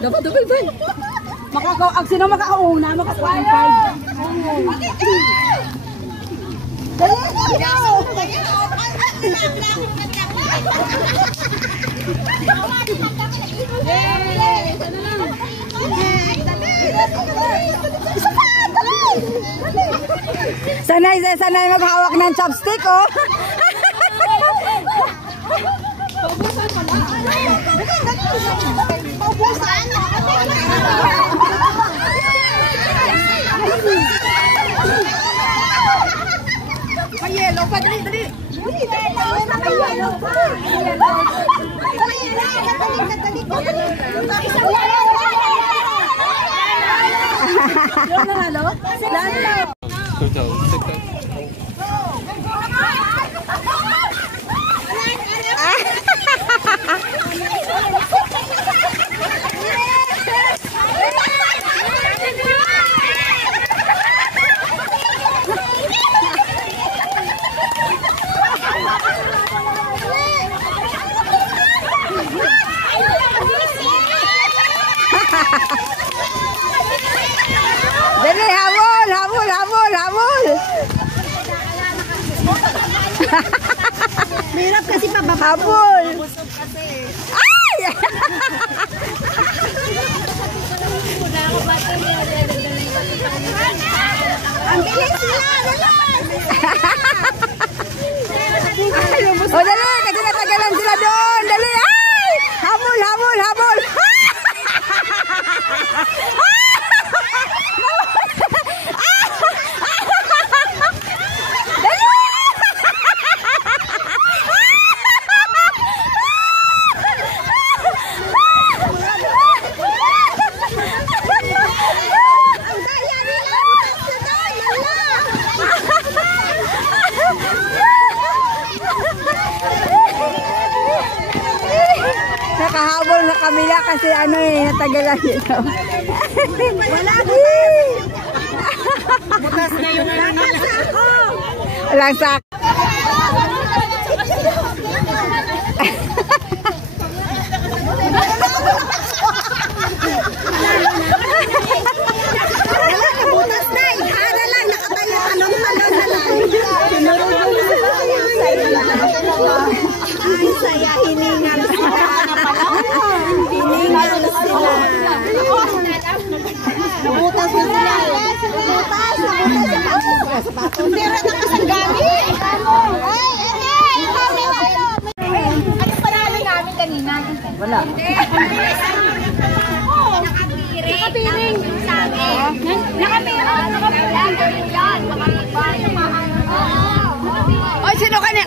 Dapat double five. Sino makakauna, makakauna five. Sanay maghawak ng chopstick, oh. Yellow pa, dali. Dali, habol. Mahirap kasi pababa. Habol. Ay! Ang bilis nila, O dali, kasi natagalan sila doon. Dali, ay! Habol. Nakahabol na kamila kasi natagalan nila. Wala butas na yung sako. Walang sak. Butas na, ihara lang, nakatayo, talong-talong na lang. Ay, saya, hiningal sila. Hiningal sila. Nabutas na sila. Nabutas sa sapatos. Sira na kasang gamit. Ay, ano panalo namin kanina? Wala. Nakapiring. Nakapiring. Oy, sino ka na?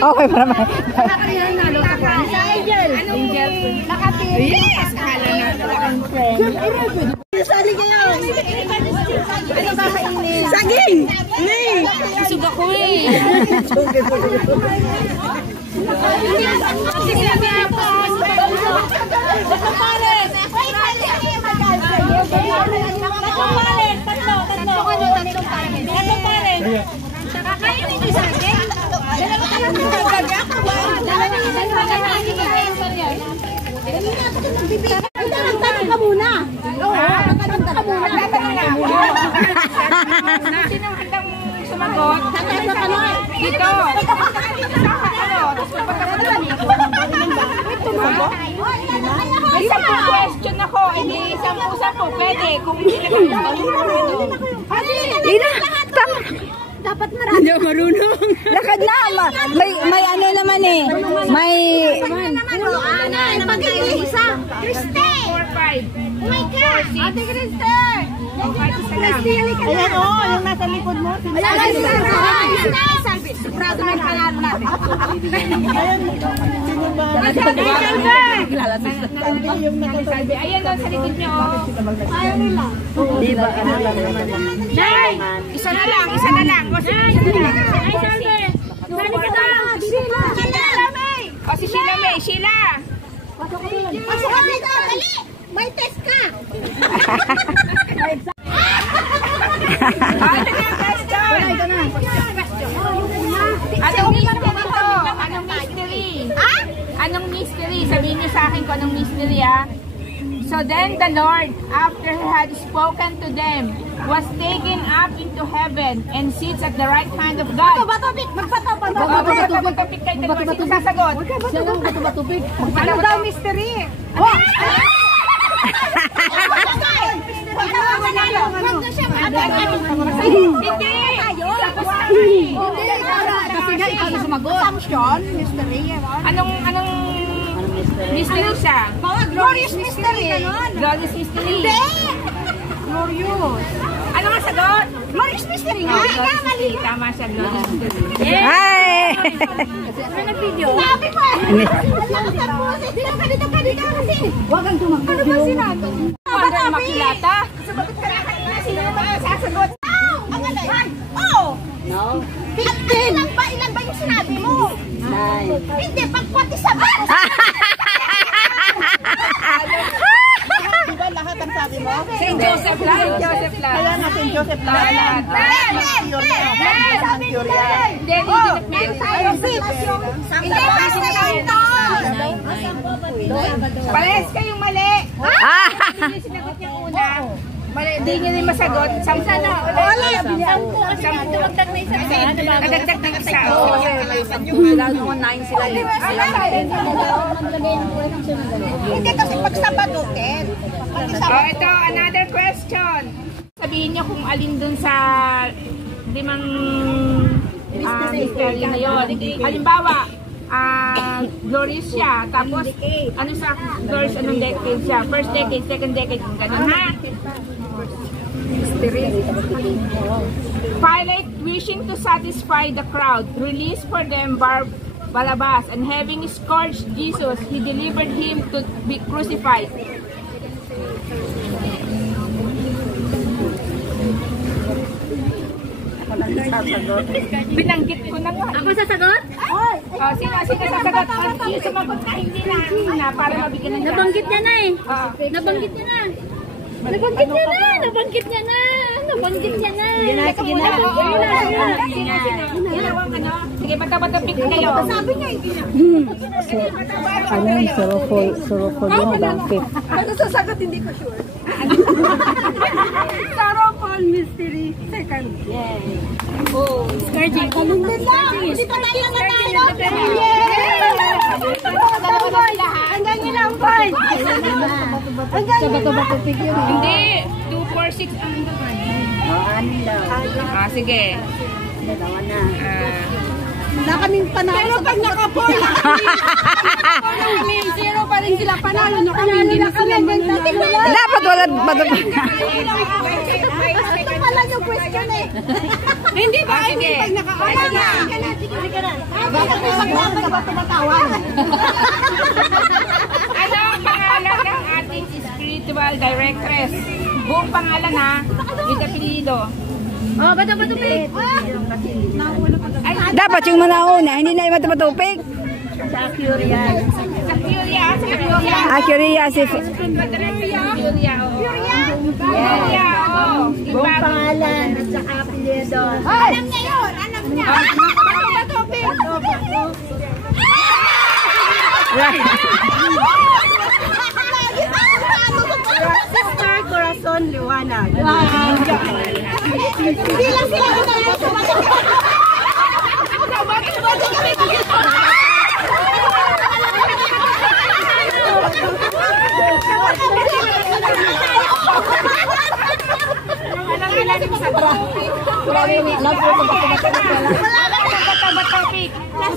Okay, para may. Angel. Nakapiring. Yes! Sali kayo. Ano ba kainin? Saging! Isug ako eh. Tanong ka muna. Tanong ka muna. Sino handang sumagot? Dito. May 10 question ako. Hindi 10 pwede. Kung hindi na Dapat marami. Hindi marunong. Lakad na. May ano naman eh. May... Pag-isa. Kriste. 5. Oh my God! Ate Kristen! Ayan o, yung nasa likod mo. Ayan, Salvi. Sobrado na yung panalo natin. Ayan, sino ba? Salve. Ayan doon sa likod niyo. Ayaw nila. Di ba, ano lang naman. Nay! Isa na lang. O, sige, isa na lang. Ay, Salve. Sali ka daw. Sheila May! O, si Sheila May. Sheila! Pasok ka dito, dali! May test ka! Ito na ang question. Anong mystery to? Anong mystery? Ha? Anong mystery? Sabihin niyo sa akin kung anong mystery, ah. So then the Lord, after he had spoken to them, was taken up into heaven and sits at the right hand of God. Bato-bato-pik! Magbato-bato! Bato-bato-pik kayo dalawa. Sino sasagot? Ano daw mystery? Hindi! Tapos na kayo. Kasi nga ikaw na sumagot. Assumption, mystery. Anong mystery siya? Glorious mystery. Glorious mystery. Hindi! Glorious. Ano nga sagot? Glorious mystery nga. Glorious mystery. Tama siya, glorious mystery. Ay! Sabi mo eh! Alam ka po, dito ka kasi. Huwag kang tumakbo. Ano ba sinabi? Wonder makilata. Sumagot ka na kanina. Sino ba sasagot? Ang alay. Oh! No? 15! Ilan ba yung sinabi mo? 9. Hindi, pagpati sa bato. Diba lahat ang sabi mo? Saint Joseph lang. Saint Joseph lang. Kaya na St. Joseph lang. Lahat. Sabi ni Len. Hindi, hindi. Hindi, basta lang to. Parehas kayong mali. Ah! Hindi yung sinagot niya una. Mali, hindi niya rin masagot. Sampu na. Ulit. Sampu. Nadagdag ng isa. Lalo mo 9 sila yun. Hindi kasi pagsabadutin. Oh, ito, another question. Sabihin niyo kung alin dun sa 5 mystery na yun. Halimbawa, glorious siya. Tapos, ano sa glorious, anong decade siya? First decade, second decade, ganun ha? Pilate, wishing to satisfy the crowd, released for them Barabbas, and having scourged Jesus, he delivered him to be crucified. Binanggit ko na nga. Ako sasagot? Oh, sino sasagot? Yung sumagot na hindi na para mabigyan ng Nabanggit niya na eh. Oh. Nabanggit niya na. Nabanggit niya na. Nabanggit niya na. Nabanggit niya na. Sige na. Ginawang ano? Sige, bata-bata-pik kayo. Sabi niya hindi na. Ano yung sorrowful yung bangkit? Ano sasagot? Hindi ko sure. Sorrowful mystery. Second. Oh, scourging. Kalundin lang. Hindi pa tayo nanalo. Hanggang ilang point? Hanggang bato-bato figure. Hindi. 2, 4, 6 ang naman. Anin daw. Sige. Dalawa na. Wala kaming panalo. Pero pag naka-4 kami, 0 pa rin sila panalo. Panalo na kami. Dapat wala Ito pala yung question eh. Hindi ba? Sige. Pag naka-4 na. Sige ka na. Bakit may paglaban ka ba tumatawan? Ano ang pangalan ng ating spiritual directress? Buong pangalan ha. With apelido. Oh, bato-bato pilik. Dapat yung manauna, hindi na yung matupatupik. Sa Curian. Sa Furia. Sa Furia. Curiosity. Furia. Furia. Buong pangalan at saka apelyido. Alam niya yun. Alam niya. Bato-bato pilik. Sister Corazon Liwanag. Hindi lang sila nanalo sa bato.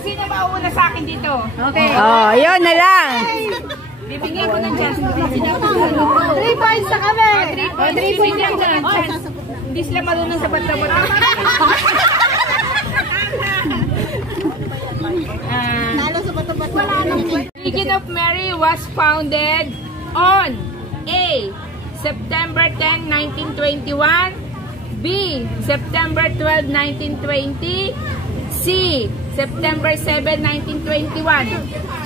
Sino mauna sa akin dito? Oh, yun na lang. Bibigyan Bigyan ko ng chance. 3 points na kami. 3 bigyan ko ng chance. Hindi sila marunong sa batabot. Legion of Mary was founded on A. September 10, 1921, B. September 12, 1920, C. September 7, 1921.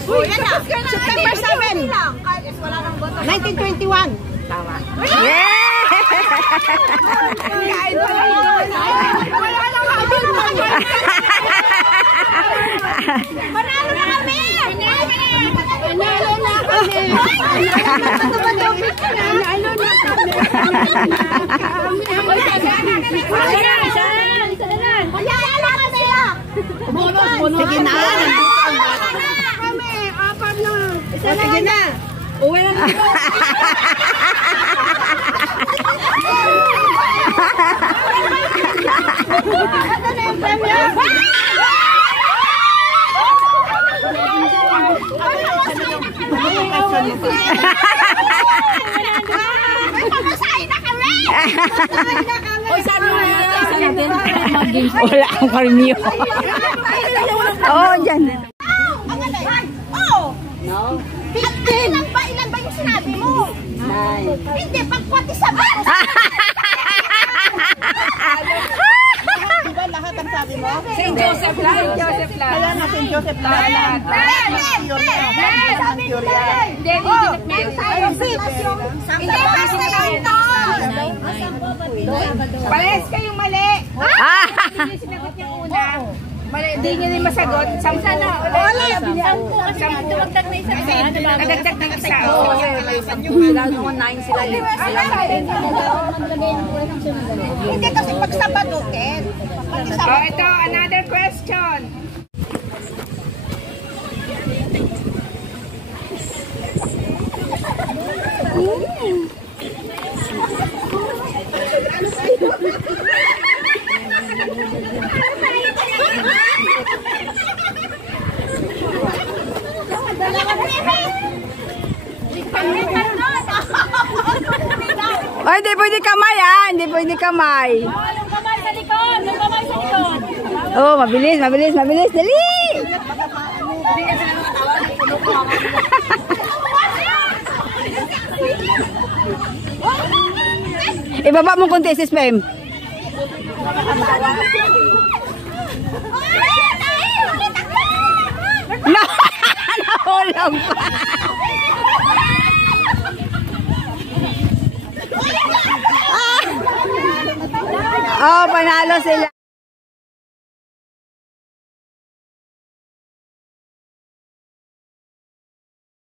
September 7. 1921. Tama. Panalo na kami! Panalo na kami! Panalo na kami! Sige na! Kami! Apat na! Sige na! Uwi na na! Ito na yung premyo! Wala akong karmiyo. Oo, dyan. No. 15! Ilan ba yung sinabi mo? 9. Hindi, pagpati sa ba? Diba lahat ang sabi mo? St. Joseph lang. St. Joseph lang. Kaya na St. Joseph lang. Hindi, basta lang to! Parehas kayong mali. Hindi niyo sinagot yung una. Hindi niyo rin masagot. Sampu na. Sampu. Nagdagdag ng isa. Hindi kasi pagsabadutin. Oh, ito, another question. Oh, hindi pwede kamay ah. Hindi pwede kamay. Yung kamay sa likod! Yung kamay sa likod! Oh, mabilis, mabilis, mabilis. Dali! Ibaba mo konti, sis Mem. Nahulog pa. Oh, panalo sila.